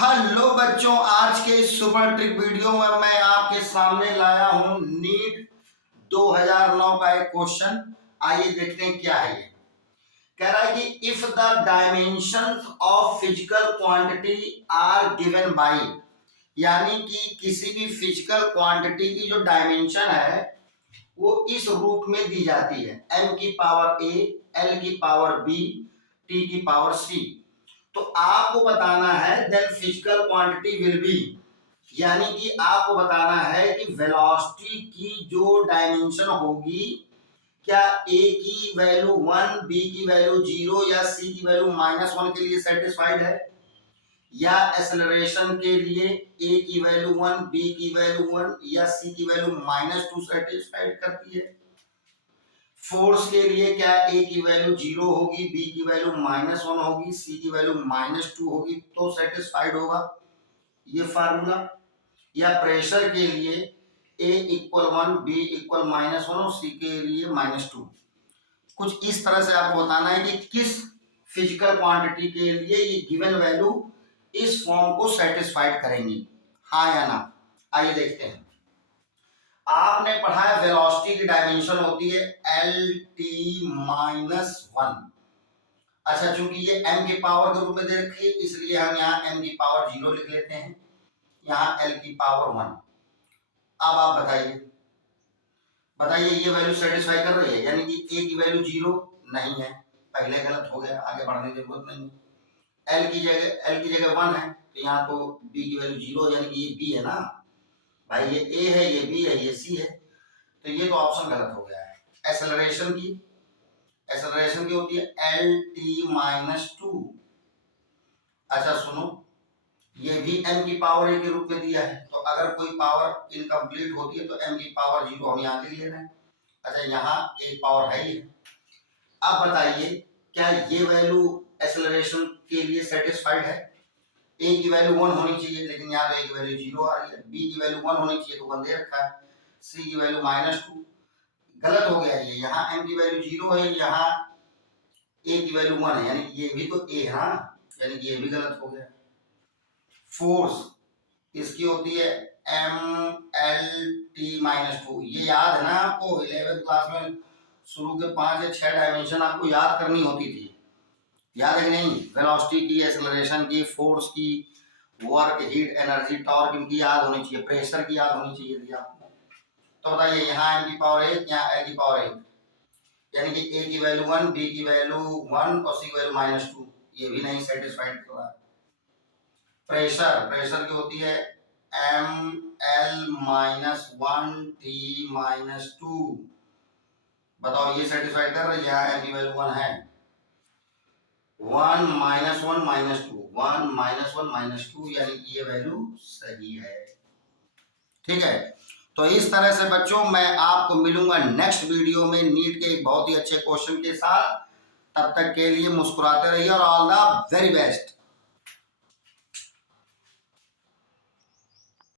Hello बच्चों, आज के इस सुपर ट्रिक वीडियो में मैं आपके सामने लाया हूं नीट 2009 का एक क्वेश्चन। आइए देखते हैं क्या है ये। कह रहा है कि if the dimensions of physical quantity are given by, यानी कि किसी भी फिजिकल क्वांटिटी की जो डायमेंशन है वो इस रूप में दी जाती है, m की पावर a, l की पावर b, t की पावर c। तो आपको बताना है then physical quantity will be, यानी कि आपको बताना है कि वेलोसिटी की जो डायमेंशन होगी, क्या a की वैल्यू 1, b की वैल्यू 0 या c की वैल्यू -1 के लिए सेटिस्फाइड है, या एक्सेलरेशन के लिए a की वैल्यू 1, b की वैल्यू 1 या c की वैल्यू -2 सेटिस्फाइड करती है। फोर्स के लिए क्या a की वैल्यू 0 होगी, b की वैल्यू -1 होगी, c की वैल्यू -2 होगी तो सेटिस्फाइड होगा ये फार्मूला। या प्रेशर के लिए a = 1, b = -1 और c के लिए -2। कुछ इस तरह से आपको बताना है कि किस फिजिकल क्वांटिटी के लिए ये गिवन वैल्यू इस फॉर्म को सेटिस्फाइड करेंगी, हाँ या ना। आइए देखते हैं। आपने पढ़ा है वेलोसिटी की डायमेंशन होती है Lt-1। अच्छा, चूंकि ये m की पावर के रूप में दे रखी है इसलिए हम यहाँ m की पावर 0 लिख लेते हैं, यहाँ l की पावर 1। अब आप बताइए ये वैल्यू सेटिस्फाई कर रही है, यानी कि a की वैल्यू 0 नहीं है, पहले गलत हो गया, आगे बढ़ने की जरूरत नहीं है। l की जगह 1 है तो यहाँ तो b की वैल्यू 0, यानी कि ये b है ना भाई, ये a है, ये b है, ये c है, तो ये तो ऑप्शन गलत हो गया है। एक्सेलरेशन की होती है Lt-2। अच्छा सुनो, ये भी m की पावर a के रूप में दिया है, तो अगर कोई पावर इनकम्प्लीट होती है तो m की पावर 0 हम यहाँ लिख ले रहे हैं। अच्छा, यहाँ एक पावर है ही है। अब बताइए क्या ये वैल्यू एक्सेलरेशन के लिए सेटिस्फाइड है। a की वैल्यू 1 होनी चाहिए, लेकिन यहाँ तो a की वैल्यू 0 आ रही है। b की वैल्यू 1 होनी चाहिए तो 1 दे रखा है। c की वैल्यू -2, गलत हो गया ये। यहाँ m की वैल्यू 0 है, यहाँ a की वैल्यू 1 है, यानी कि ये भी तो a है ना, यानी कि ये भी गलत हो गया। फोर्स इसकी होती है MLT-2। ये याद है ना आपको, 11th क्लास में शुरू के 5 या 6 डायमेंशन आपको याद करनी होती थी, याद है कि नहीं। वेलोसिटी की, एक्सेलरेशन की, फोर्स की, वर्क, हीट, एनर्जी, टॉर्क, इनकी याद होनी चाहिए, प्रेशर की याद होनी चाहिए थी आपको। तो बताइए यहाँ m की पावर 1, यहाँ l की पावर 1, यानी कि a की वैल्यू 1, b की वैल्यू 1 और c की वैल्यू -2, ये भी नहीं सेटिस्फाइड कर रहा है। प्रेशर की होती है ML-1T-2। बताओ ये सेटिस्फाइड कर रही है, यहाँ m की वैल्यू 1 है। 1 -1 -2, 1 -1 -2, यानी कि ये वैल्यू सही है। ठीक है, तो इस तरह से बच्चों मैं आपको मिलूंगा नेक्स्ट वीडियो में नीट के एक बहुत ही अच्छे क्वेश्चन के साथ। तब तक के लिए मुस्कुराते रहिए और ऑल द वेरी बेस्ट।